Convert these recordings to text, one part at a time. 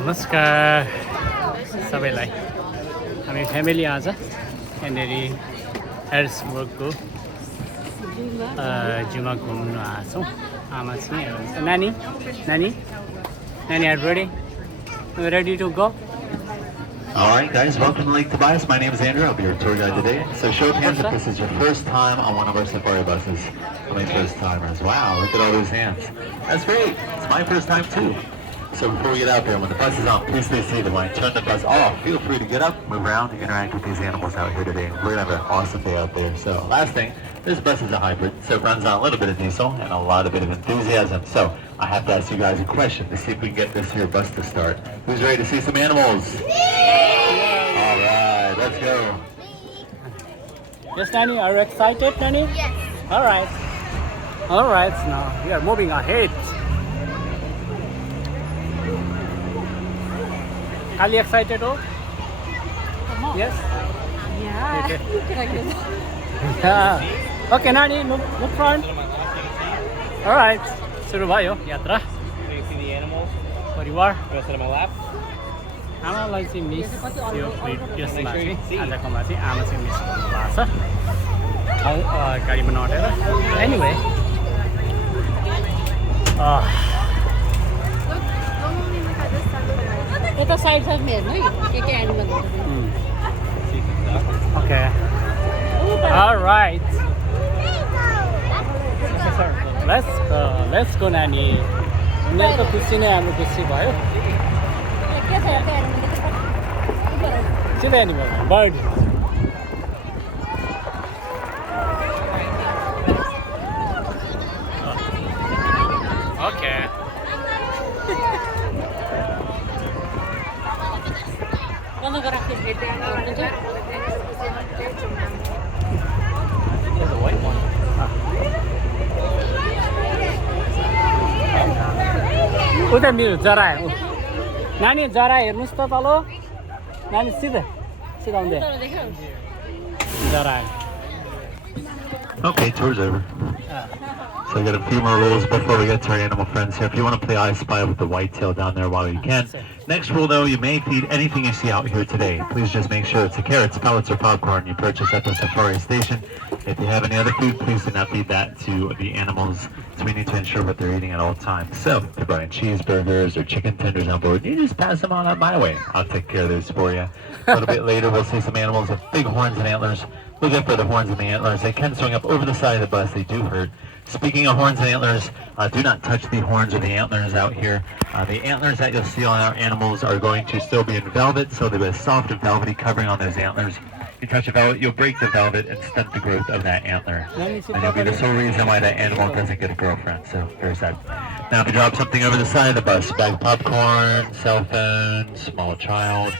नमस्कार सबैलाई हामी फ्यामिली आज यहाँनिर हेरिसबर्गको जुमा घुम्न आएको छौँ आमा चाहिँ हेर्नुहुन्छ नानी are ready to go. Alright guys, welcome to Lake Tobias. My name is Andrew, I'll be your tour guide today. So show of hands if this is your first time on one of our safari buses. How many first timers? Wow, look at all those hands. That's great, it's my first time too. So before we get out there, when the bus is on, please stay seated. When I turn the bus off, feel free to get up, move around, and interact with these animals out here today. We're gonna have an awesome day out there. So last thing, this bus is a hybrid, so it runs on a little bit of diesel and a lot of bit of enthusiasm. So I have to ask you guys a question to see if we can get this here bus to start. Who's ready to see some animals? Alright, let's go. Yes, Nanny, are you excited, Nanny? Yes. Alright, now we are moving ahead. Are you excited? Oh? Yes? Yeah. Yeah. Okay, Nani, move front. Alright, सुरु भयो यात्रा. Can you see the animals? परिवार You want to sit on my lap? आमालाई चाहिँ miss यो प्रिभियसमा चाहिँ आजकोमा चाहिँ आमा चाहिँ मिस गर्नुभएको छ गाडीमा नअटेर एनिवे यता साइड साइडमा हेर्नु है के एनिमलहरू Okay. Alright. Let's go, Nani. उनीहरू त खुसी नै हाम्रो खुसी भयो के छ एउटा एनिमल सिधै एनिमल बर्ड ओके बन्द गराएको उता मेरो जरा नानी जरा हेर्नुहोस् त तल नानी सिधा आउँदै जरा Okay, tour's over. So I got a few more rules before we get to our animal friends here. If you want to play I Spy with the whitetail down there while you can. Next rule though, you may feed anything you see out here today. Please just make sure it's the carrots, pellets, or popcorn you purchase at the safari station. If you have any other food, please do not feed that to the animals. So we need to ensure what they're eating at all times. So if you're buying cheeseburgers or chicken tenders on board, you just pass them on up my way. I'll take care of those for you. A little bit later, we'll see some animals with big horns and antlers. Look out for the horns and the antlers. They can swing up over the side of the bus. They do hurt. Speaking of horns and antlers, do not touch the horns or the antlers out here. The antlers that you'll see on our animals are going to still be in velvet, so there'll be a soft and velvety covering on those antlers. If you touch the velvet, you'll break the velvet and stunt the growth of that antler. And you'll be the sole reason why that animal doesn't get a girlfriend, so very sad. Now if you drop something over the side of the bus, bag of popcorn, cell phone, small child,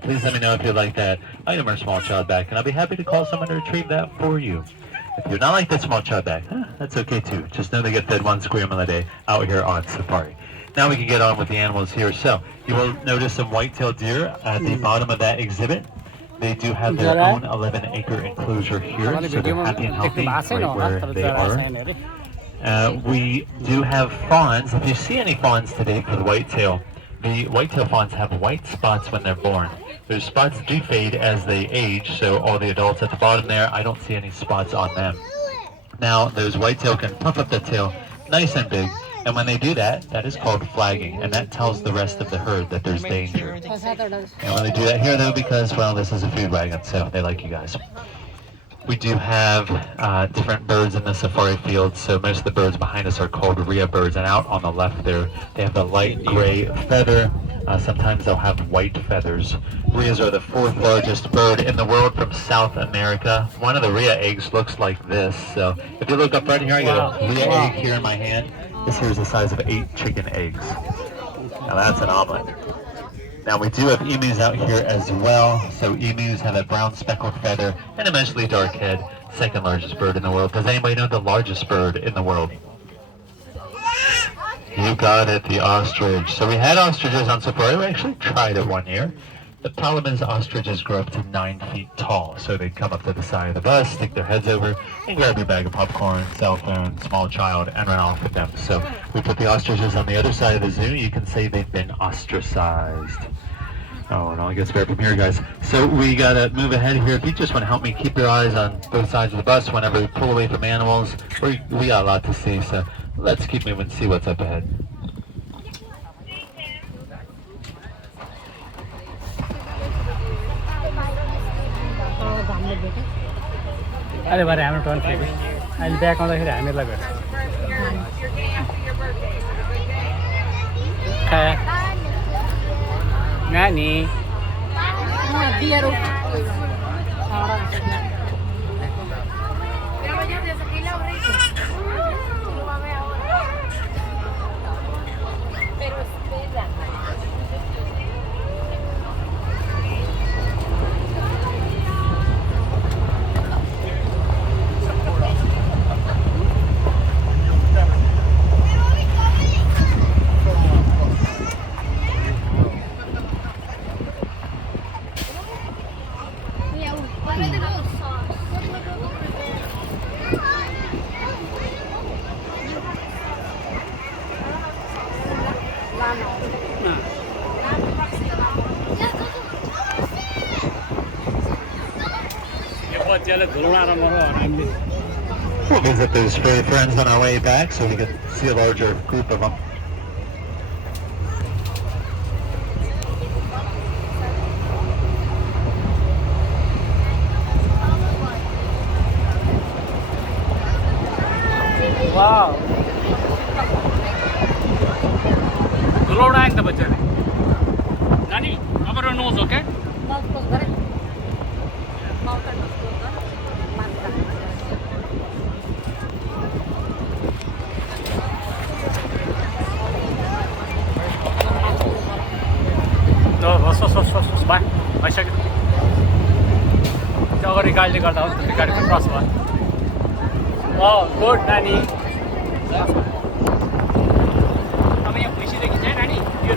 please let me know if you'd like that item or small child back, and I'll be happy to call someone to retrieve that for you. If you're not like that small child back, that's okay too. Just know they get fed one square meal a day out here on safari. Now we can get on with the animals here. So you will notice some white-tailed deer at the bottom of that exhibit. They do have their own 11-acre enclosure here, so they're happy and healthy right where they are. We do have fawns. If you see any fawns today for the whitetail fawns have white spots when they're born. Those spots do fade as they age, so all the adults at the bottom there, I don't see any spots on them. Now, those whitetail can puff up the tail nice and big, and when they do that, that is called flagging, and that tells the rest of the herd that there's danger. And when they do that here, though, because, well, this is a food wagon, so they like you guys. We do have different birds in the safari field, so most of the birds behind us are called rhea birds, and out on the left there, they have the light gray feather. Sometimes they'll have white feathers. Rheas are the 4th largest bird in the world from South America. One of the rhea eggs looks like this, so if you look up right here, I got a rhea egg here in my hand. This here is the size of 8 chicken eggs. Now that's an omelet. Now we do have emus out here as well. So emus have a brown speckled feather and a mostly dark head. 2nd largest bird in the world. Does anybody know the largest bird in the world? You got it, the ostrich. So we had ostriches on safari. We actually tried it one year. The problem is ostriches grow up to 9 feet tall, so they come up to the side of the bus, stick their heads over, and grab your bag of popcorn, cell phone, small child, and run off with them. So we put the ostriches on the other side of the zoo. You can say they've been ostracized. Oh, it only gets better from here, guys. So we gotta move ahead here. If you just want to help me keep your eyes on both sides of the bus whenever we pull away from animals, we got a lot to see, so let's keep moving and see what's up ahead. अहिले भरे हाम्रो turn फेरि अहिले back आउँदाखेरि हामीलाई भेट्छ नानी beer We'll visit those furry friends on our way back so we can see a larger group of them. Wow. Slow down the bachcha. Nani, cover your nose, okay? No, bye. भइसक्यो त्यो अगाडि गाडीले गर्दा हो त्यो गाडीको cross भयो good नानी अब यहाँ भुइँसीदेखि चाहिँ नानी यो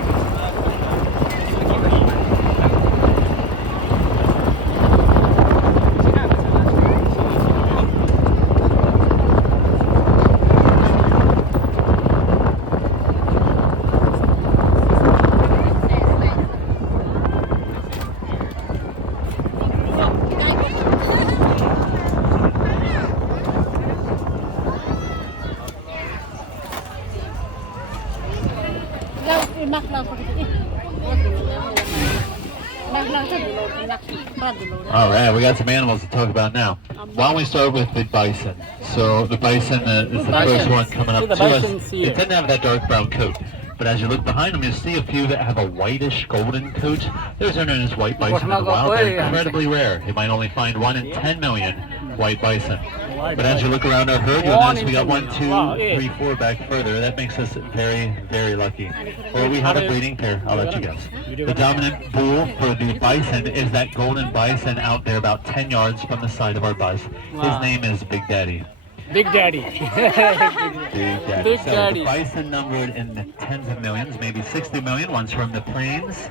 All right, we got some animals to talk about now. Why don't we start with the bison? So the bison is the first one coming up to us. It doesn't have that dark brown coat, but as you look behind them, you'll see a few that have a whitish golden coat. Those are known as white bison in the wild. They're incredibly rare. You might only find 1 in 10 million white bison. But as you look around our herd, you'll notice we got 1, 2, 3, 4 back further. That makes us very, very lucky. Or we have a breeding pair. I'll let you guess. The dominant bull for the bison is that golden bison out there about 10 yards from the side of our bus. His name is Big Daddy. Big Daddy. Big Daddy. Big So Daddy. the bison numbered in the tens of millions, maybe 60 million. One's from the plains.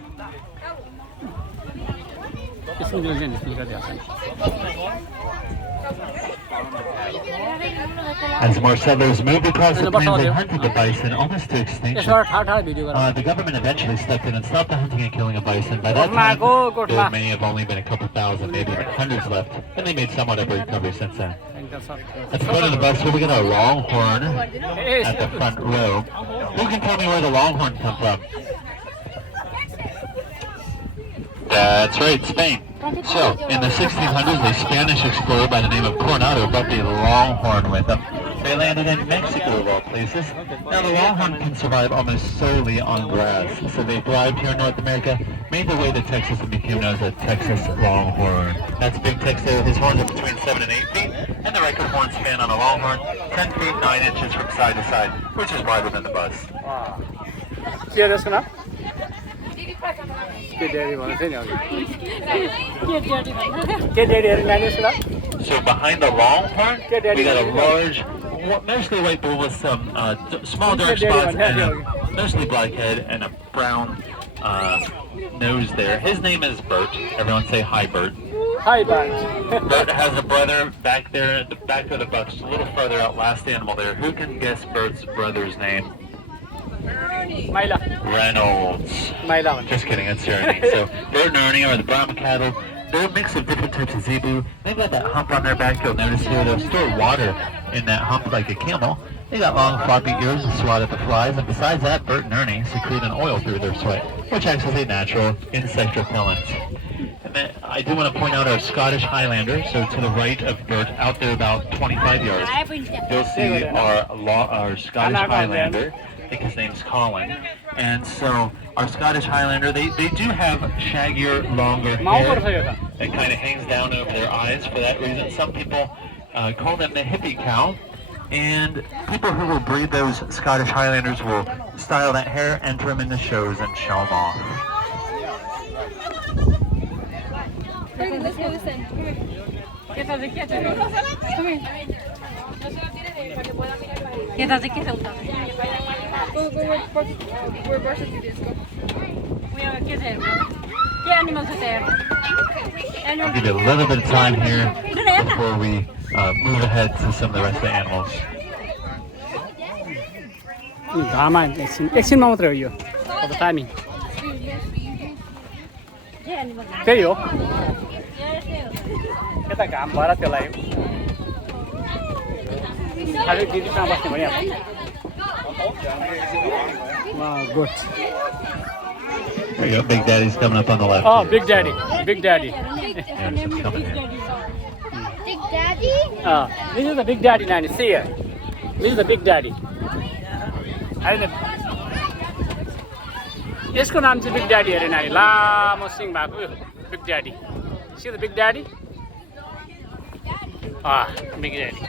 As more settlers moved across the plains, they hunted the bison almost to extinction. The government eventually stepped in and stopped the hunting and killing of bison. By that time, there may have only been a couple thousand, maybe hundreds left, and they made somewhat of a recovery since then. At the front of the bus here, we got a longhorn at the front row. Who can tell me where the longhorn come from? That's right, Spain. So, in the 1600s, a Spanish explorer by the name of Coronado brought the longhorn with them. They landed in Mexico, of all places. Now, the longhorn can survive almost solely on grass, so they thrived here in North America, made their way to Texas, and became known as a Texas longhorn. That's Big Tex there. His horns are between 7 and 8 feet, and the record horn span on a longhorn, 10 feet 9 inches from side to side, which is wider than the bus. के त्यसको नाम के daddy भन्नु थियो नि अघि के ड्याडीहरू नानी यसको नाम So behind the longhorn, we got a large, mostly white bull with some small dark spots and a mostly black head and a brown nose there. His name is Bert. Everyone say hi, Bert. Hi, Bert. Bert has a brother back there at the back of the bus, just a little further out, last animal there. Who can guess Bert's brother's name? Myla. Reynolds. Myla. Just kidding, it's Ernie. So Bert and Ernie are the Brahma cattle. They're a mix of different types of zebu. They've got that hump on their back, you'll notice here. They'll store water in that hump like a camel. They got long floppy ears to swat at the flies, and besides that, Bert and Ernie secrete an oil through their sweat, which acts as a natural insect repellent. And then I do want to point out our Scottish Highlander. So to the right of Bert, out there about 25 yards, you'll see our Scottish Highlander. I think his name's Colin. And so our Scottish Highlander, they do have shaggier, longer hair. It kind of hangs down over their eyes for that reason. Some people call them the hippie cow. And people who will breed those Scottish Highlanders will style that hair, enter them in the shows, and show them off. Hey, let's go listen. Quédate quieto. Come here. Quédate quieto. Go, we're brushing through this. Go. ¿Qué animals are there? I'll give you a little bit of time here before we move ahead to some of the rest of the animals. एकछिनमा मात्रै हो यो अब timing त्यही हो यता घाम भएर त्यसलाई खालि दिदीसँग बस्ने भइहाल्छ good There you go, Big Daddy's coming up on the left. Oh, Big Daddy, Big Daddy. Yeah, just coming in. Big Daddy? This is the Big Daddy, Nanny. See here. This is the Big Daddy. यसको नाम चाहिँ Big Daddy अरे नानी लामो सिङ भएको Big Daddy. See the Big Daddy? Big Daddy.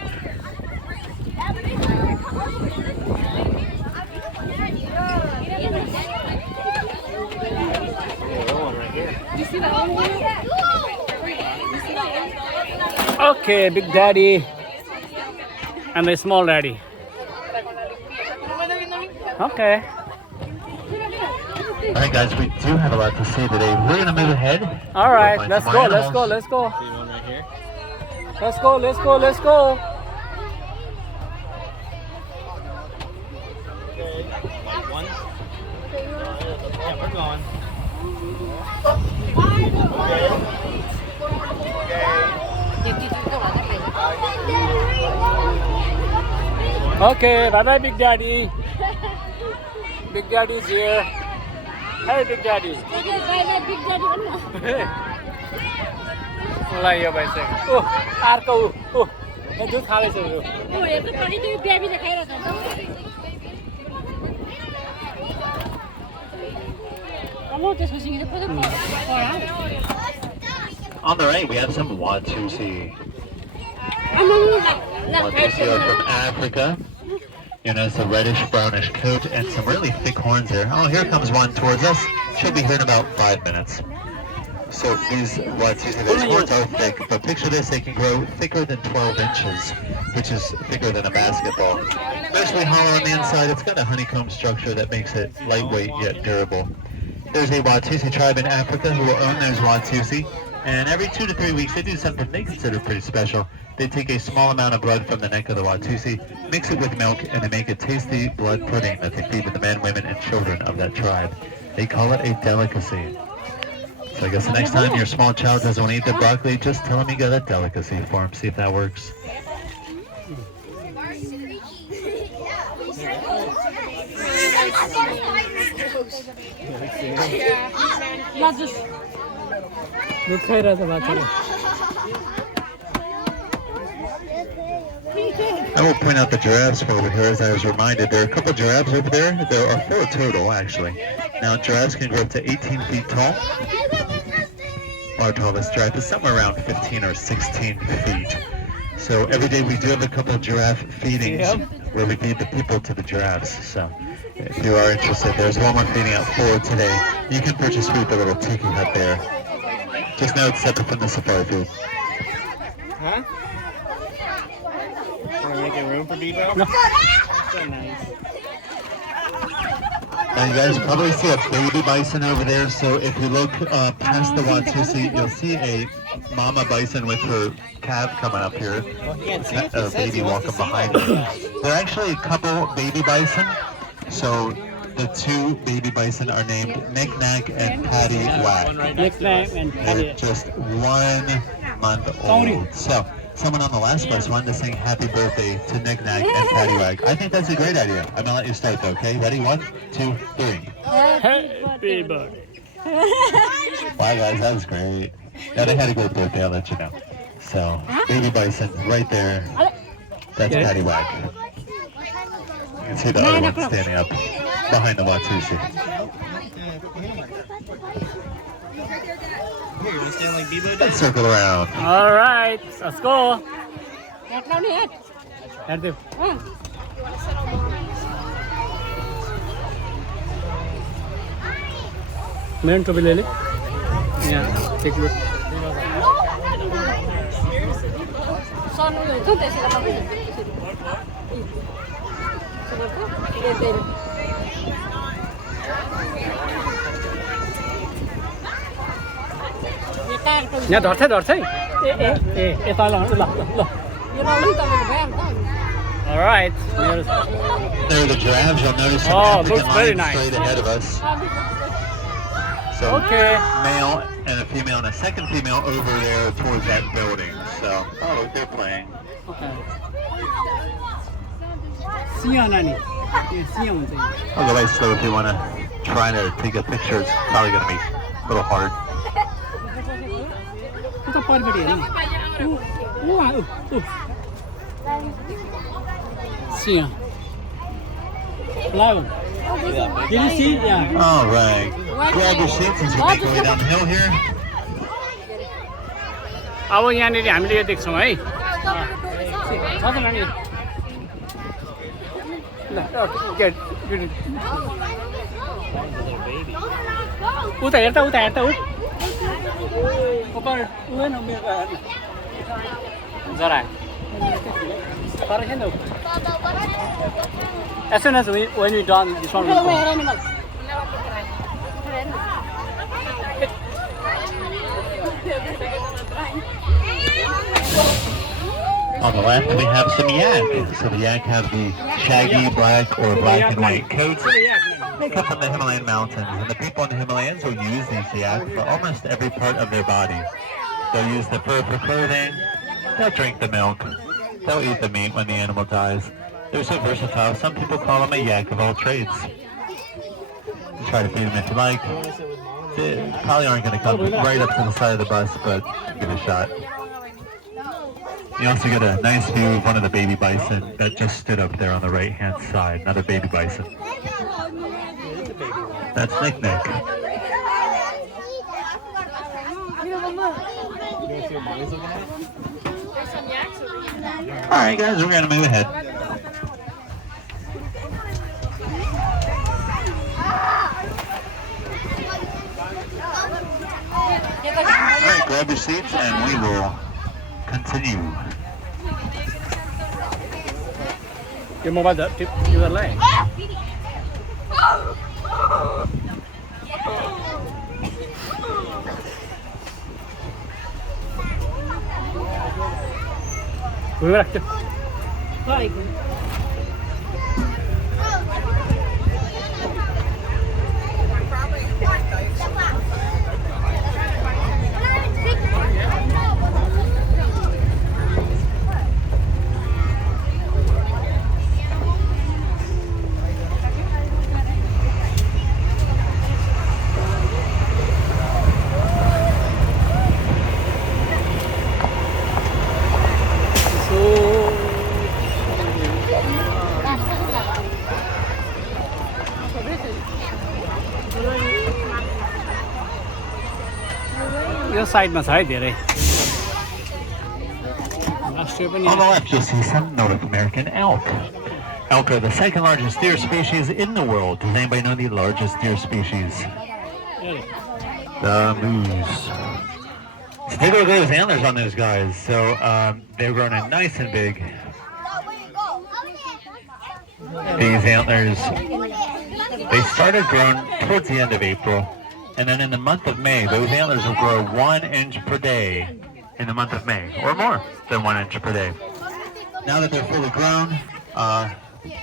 You see that one? Okay, Big Daddy and the small daddy. Okay. All right, guys, we do have a lot to see today. We're going to move ahead. All right, Find let's some go, more let's go, animals. let's go. See one right here. Let's go, let's go, let's go. Okay. Like one. Yeah, we're going. Okay, bye bye, Big Daddy. Big Daddy's here. Hey, Big Daddy. Big Daddy. ल यो भइसक्यो अर्को दुध खाँदैछ यो On the right, we have some Watusi. Watusi are from Africa. You notice a reddish brownish coat and some really thick horns there. Oh, here comes one towards us. She'll be here in about 5 minutes. So these Watusi, those horns are thick, but picture this, they can grow thicker than 12 inches, which is thicker than a basketball. Especially hollow on the inside, it's got a honeycomb structure that makes it lightweight yet durable. There's a Watusi tribe in Africa who will own those Watusi, and every 2 to 3 weeks they do something they consider pretty special. They take a small amount of blood from the neck of the Watusi, mix it with milk, and they make a tasty blood pudding that they feed to the men, women, and children of that tribe. They call it a delicacy. So I guess the next time your small child doesn't want to eat the broccoli, just tell him you got a delicacy for him, see if that works. दुध खाइरहेछ बाछाले I will point out the giraffes over here, as I was reminded. There are a couple giraffes over there. There are 4 total, actually. Now, giraffes can grow up to 18 feet tall. Our tallest giraffe is somewhere around 15 or 16 feet. So every day we do have a couple of giraffe feedings where we feed the people to the giraffes. So if you are interested, there's one more feeding out for today. You can purchase food at the little tiki hut there. Just know it's separate from the safari food. Huh? Are we making room for Debo? No. So nice. Now you guys probably see a baby bison over there, so if you look past the Watusi, you'll see a mama bison with her calf coming up here, a baby walking behind her. There are actually a couple baby bison, so the two baby bison are named Knick-Knack and Patty Whack. Knick-Knack and Patty. They're just 1 month old. So, someone on the last bus wanted to sing happy birthday to Knick-Knack and Patty Whack. I think that's a great idea. I'm gonna let you start though, okay? Ready? 1, 2, 3. Happy birthday. Wow guys, that was great. Yeah, they had a great birthday, I'll let you know. So, baby bison right there. That's Patty Whack. You can see the other one standing up behind the Watusi. Here, you stand like Bebo Let's circle around. Alright, let's go. Hẹt đâu đi hẹt. Head there. Main to be lele. Yeah, take a look. Son người tốt để sẽ làm cái gì? यहाँ धर्छ है यता ल ल ल Alright. There are the giraffes. You'll notice some Oh, African looks very lions nice. straight ahead of us. So, Okay. male and a female and a second female over there towards that building. So, oh, look, they're playing. Singh नानी सिंह हुन्छ I'll go by slow if you want to try to take a picture. It's probably going to be a little hard. उता परिपट्टि हेर्नु Singh Lion. Did you see? Yeah. All right. Grab your seats as you make your way down the hill here. अब यहाँनिर हामीले यो देख्छौँ है छ त नानी ल उता हेर्दा उता हेर्दा जरा As soon as when we're done, this one will go. On the left, we have some yak. So the yak have the shaggy black or black and white coats. They come from the Himalayan mountains, and the people in the Himalayas will use these yak for almost every part of their body. They'll use the fur for clothing. They'll drink the milk. They'll eat the meat when the animal dies. They're so versatile. Some people call them a yak of all trades. You try to feed them if you like. They probably aren't going to come right up to the side of the bus, but give it a shot. You also get a nice view of one of the baby bison that just stood up there on the right-hand side. Another baby bison. That's Knick-Knack. All right, guys, we're going to move ahead. All right, grab your seats and we will continue. Your mobile tip your leg. We were active. यो साइडमा छ है धेरै On the left, you'll see some North American elk. Elk are the second largest deer species in the world. Does anybody know the largest deer species? The moose. So take a look at those antlers on those guys. So they're growing in nice and big. These antlers They started growing towards the end of April, and then in the month of May, those antlers will grow 1 inch per day in the month of May, or more than 1 inch per day. Now that they're fully grown,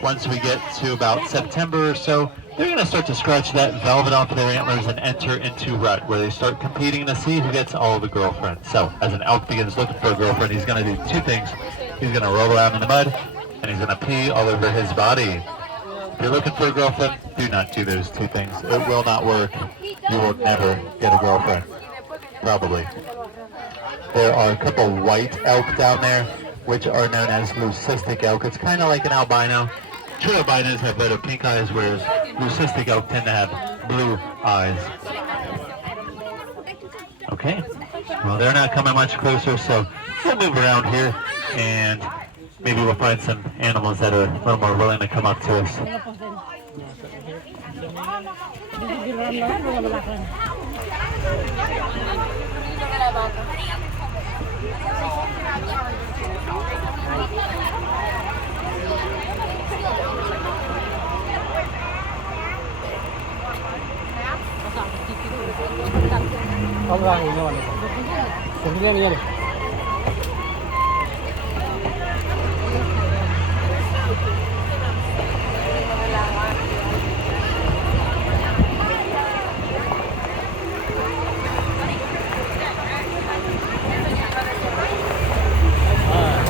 once we get to about September or so, they're going to start to scratch that velvet off of their antlers and enter into rut, where they start competing to see who gets all the girlfriends. So, as an elk begins looking for a girlfriend, he's going to do two things. He's going to roll around in the mud, and he's going to pee all over his body. If you're looking for a girlfriend, do not do those two things. It will not work. You will never get a girlfriend. Probably. There are a couple white elk down there, which are known as leucistic elk. It's kind of like an albino. True albinos have red or pink eyes, whereas leucistic elk tend to have blue eyes. Okay, well, they're not coming much closer, so we'll move around here, and maybe we'll find some animals that are a little more willing to come up to us.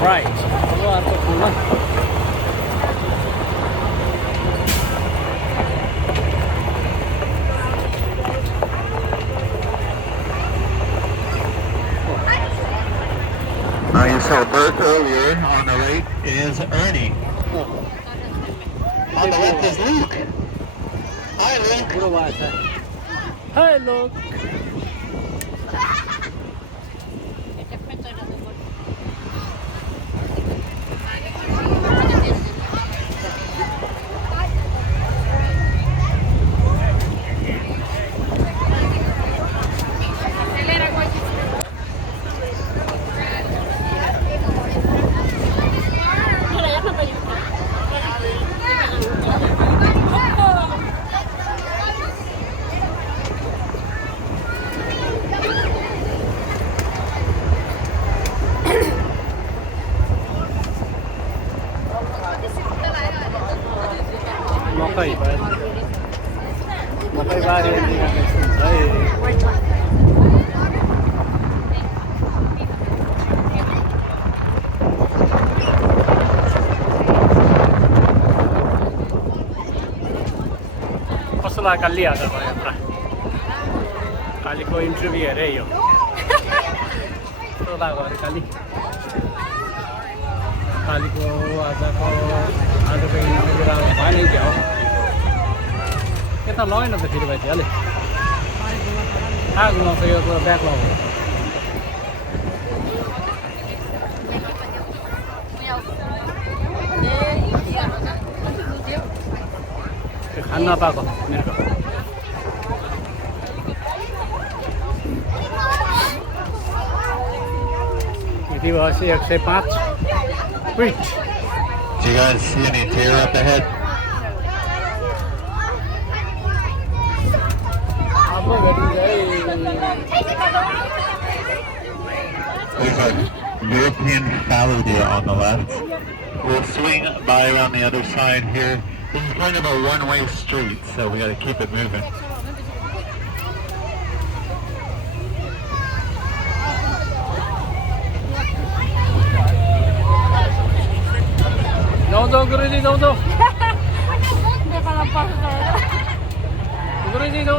Right. You saw Bert earlier. On the right is Ernie. On the left is Luke. Hi, Luke. Hi, Luke. मकै बारी कस्तो लाग्यो काली आज यात्रा कालीको interview हेरे यो कस्तो लाग्यो अरे कालीको आजको इन्टरभ्यू राम्रो भयो नि क्या हो यता लगेन त फेरि भाइ हाले कहाँ घुमाउँछ यो ब्याग लगाउ खान नपाएको मेरो यति भएपछि 105 fit. Do you guys see any deer up ahead? There's a European fallow deer on the left. We'll swing by around the other side here. This is kind of a one-way street, so we got to keep it moving. जाऊ गुरुजी जाऊ गुरुजी जाऊ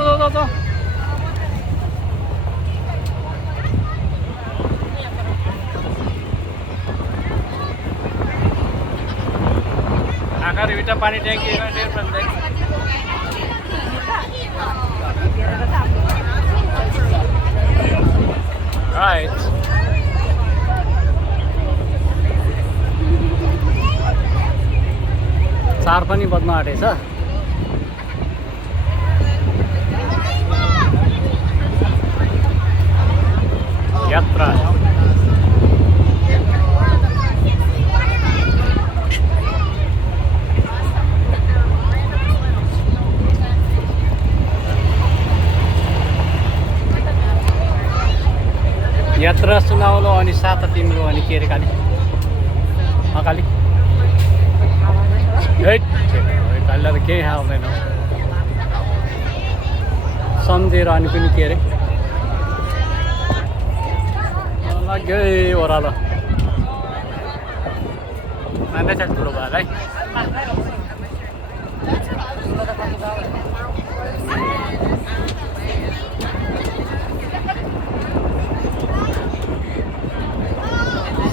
आकार beta पानी ट्याङ्की right चार पनि बज्न आँटेछ यात्रा यात्रा सुनाउलो अनि साथ तिम्रो अनि के अरे काली काली कालीलाई त केही आउँदैन सम्झेर अनि पनि के अरे लाग्यो ओह्रालो मान्दै छ ठुलो भएर है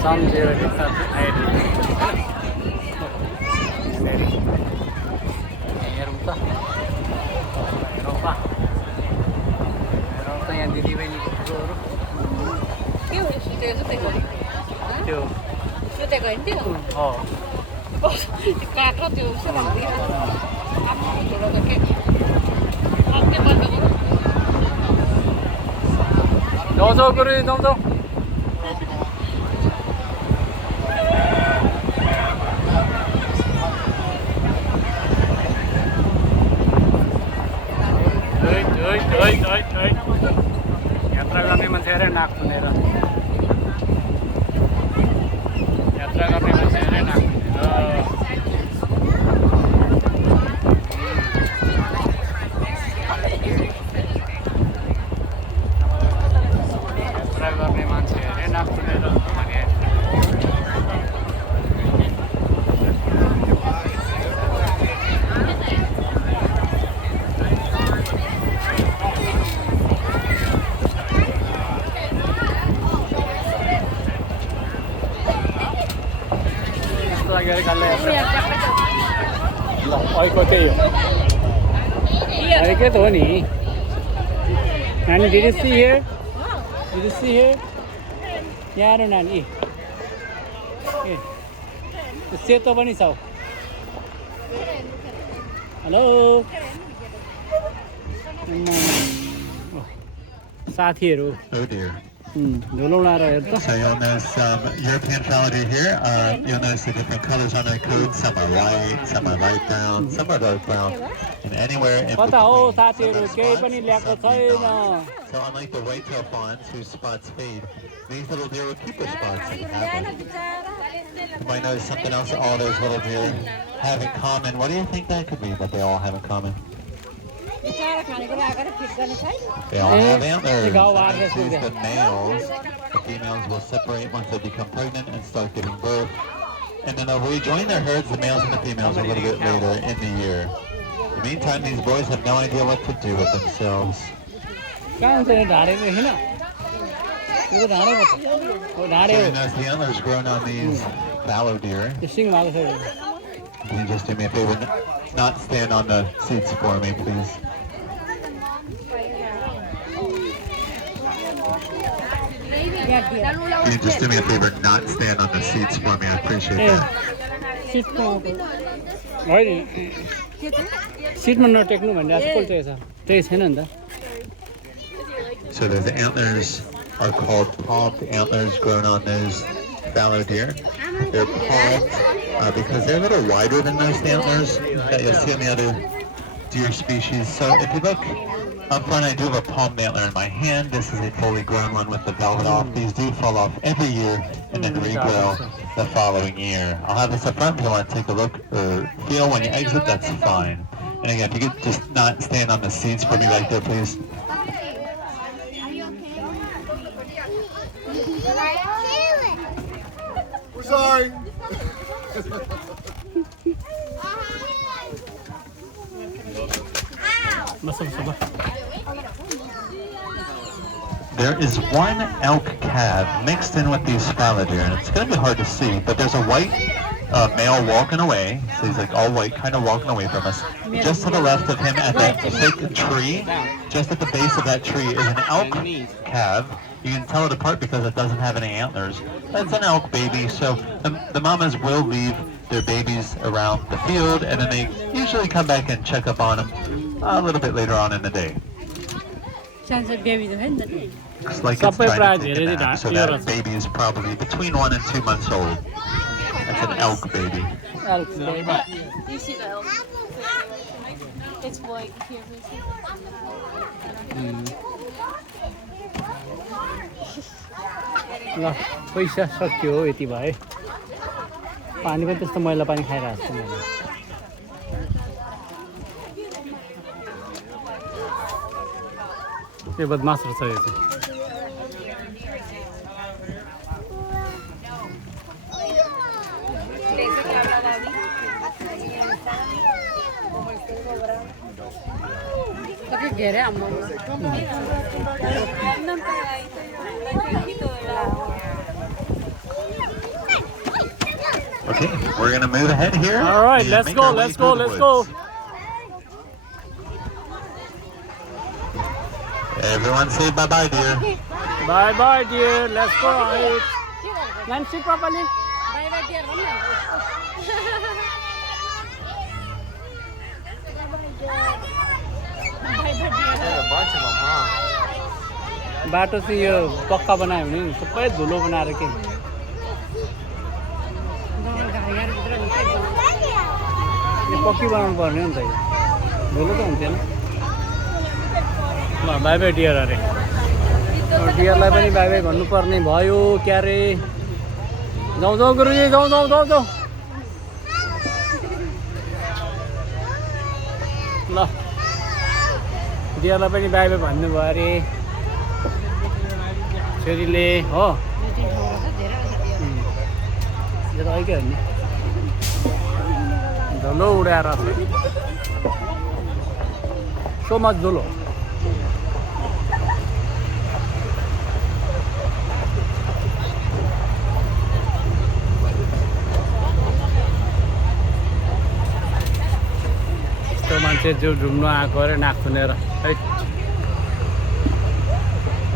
सम्झेर हेरौँ त यहाँ दिदीबहिनीको कुरोहरू के हो सुतेको त्यो सुतेको होइन त्यो काठ र त्यो जाउँ जाउँ गुरु जाउँ जाउँ यात्रा गर्ने मान्छे अरे नाक सुनेर यात्रा गर्ने मान्छे अरे नाक यात्रा गर्ने मान्छे अरे नाक सुनेर भने अहिले त्यही हो अहिले त हो नि नानी दिदी सी हियर यहाँ आएर नानी ए सेतो पनि छ हेलो साथीहरू धुलो उडाएर हेर्छ So you'll notice some European fallow deer here. You'll notice the different colors on their coat. Some are white, some are light brown, some are dark brown, and anywhere in कता हो between. साथीहरू केही पनि ल्याएको छैन So unlike the white-tailed fawns whose spots fade, these little deer will keep their spots and have them. You might notice something else that all those little deer have in common. What do you think that could be that they all have in common? They all have antlers. And this is the males. The females will separate once they become pregnant and start giving birth. And then they'll rejoin their herds, the males and the females, a little bit later in the year. In the meantime, these boys have no idea what to do with themselves. कहाँ हुन्छ यो ढाडेको देखिन यो ढाडे So you notice the antlers grown on these fallow deer. यो सिङ भएको छ Can you just do me a favor, not stand on the seats for me, please? Can you just do me a favor, not stand on the seats for me? I appreciate that. सिटमा होइन सिटमा नटेक्नु भनिरहेको छ कसले छ त्यही छैन नि त So the antlers are called palmed antlers grown on those fallow deer. They're palmed because they're a little wider than most antlers that you'll see on the other deer species. So if you look up front, I do have a palmed antler in my hand. This is a fully grown one with the velvet off. These do fall off every year and then regrow the following year. I'll have this up front if you want to take a look or feel when you exit, that's fine. And again, if you could just not stand on the seats for me right there, please. We're sorry. There is one elk calf mixed in with these fallow deer, and it's going to be hard to see, but there's a white male walking away, so he's like all white, kind of walking away from us. Just to the left of him at that thick tree, just at the base of that tree is an elk calf. You can tell it apart because it doesn't have any antlers. That's an elk baby, so the mamas will leave their babies around the field, and then they usually come back and check up on them a little bit later on in the day. Looks like it's trying to take a nap, so that baby is probably between 1 and 2 months old. That's an elk baby. elk baby. You see the elk? It's white here. ल पैसा सक्यो यति भयो पानी पनि त्यस्तो मैला पानी खाइरहेको छु मैले यो बदमास रहेछ यो चाहिँ घेरे अम्मा Okay, we're gonna move ahead here. All right, and let's make go, our way let's through go, the let's go. woods. Everyone say bye-bye, dear. Bye bye dear, let's go ahead. Nan sit properly. Bye bye dear भन्न बाटो चाहिँ यो पक्का बनायो भने नि सबै धुलो बनाएर के यो पक्की बनाउनु पर्ने हो नि त यो धुलो त हुन्थेन ल बाई बाई डियर अरे डियरलाई पनि बाई बाई भन्नुपर्ने भयो क्यारे जाउँ जाउँ गुरुजी जाउँ जाउँ जाउँ जाउँ ल डियरलाई पनि बाई बाई भन्नुभयो अरे छोरीले हो यो त ऐकै हो नि धुलो उडाएर सो मच धुलो यस्तो मान्छे जो घुम्नु आएको अरे नाक थुनेर है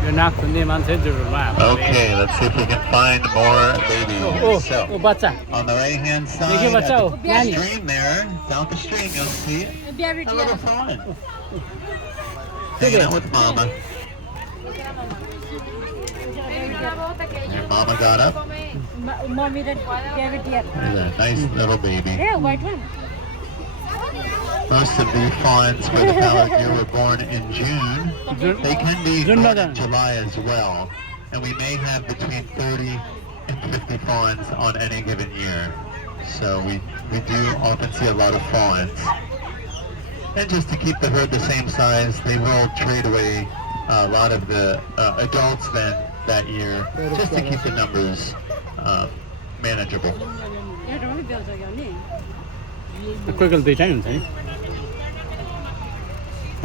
यो नाक थुन्ने मान्छे जो घुम्नु आएको Okay, let's see if we can find more babies. O So, बच्चा on the right-hand side, देखिए at बच्चा हो the नानी stream there, down the stream, you'll see baby a little fawn ठीक hanging है out with Mama. And Mama got up. Mummy र baby dear Look at that nice little baby. A white one Most of the fawns for the fallow deer were born in June. They can be June born में in July as well. And we may have between 30 and 50 fawns on any given year. So we do often see a lot of fawns. And just to keep the herd the same size, they will trade away a lot of the adults then that year, just to keep the numbers manageable. एउटा पनि बेल्छ क्या नि कोही कोही दुइटै हुन्छ नि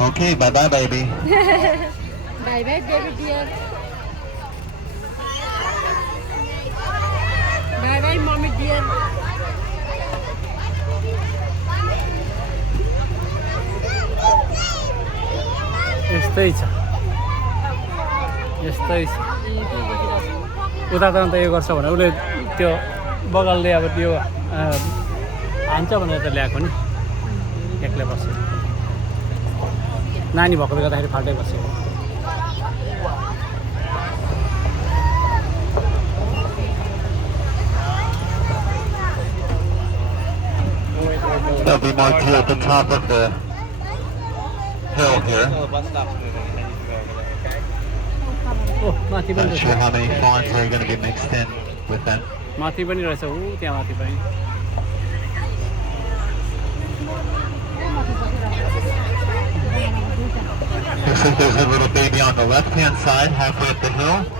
Okay, bye-bye, baby. Bye bye baby dear bye bye mummy dear यस्तै छ यस्तै छ उता त अन्त यो गर्छ भने उसले त्यो बगलले अब त्यो हान्छ भनेर त ल्याएको नि एक्लै बस्यो नानी भएकोले गर्दाखेरि फाल्टै बस्यो There'll be more deer at the top of the hill here. ओह माथि पनि Not sure how many fawns are going to be mixed in with them. माथि पनि रहेछ ऊ त्यहाँ माथि पनि Looks like there's a little baby on the left-hand side, halfway up the hill.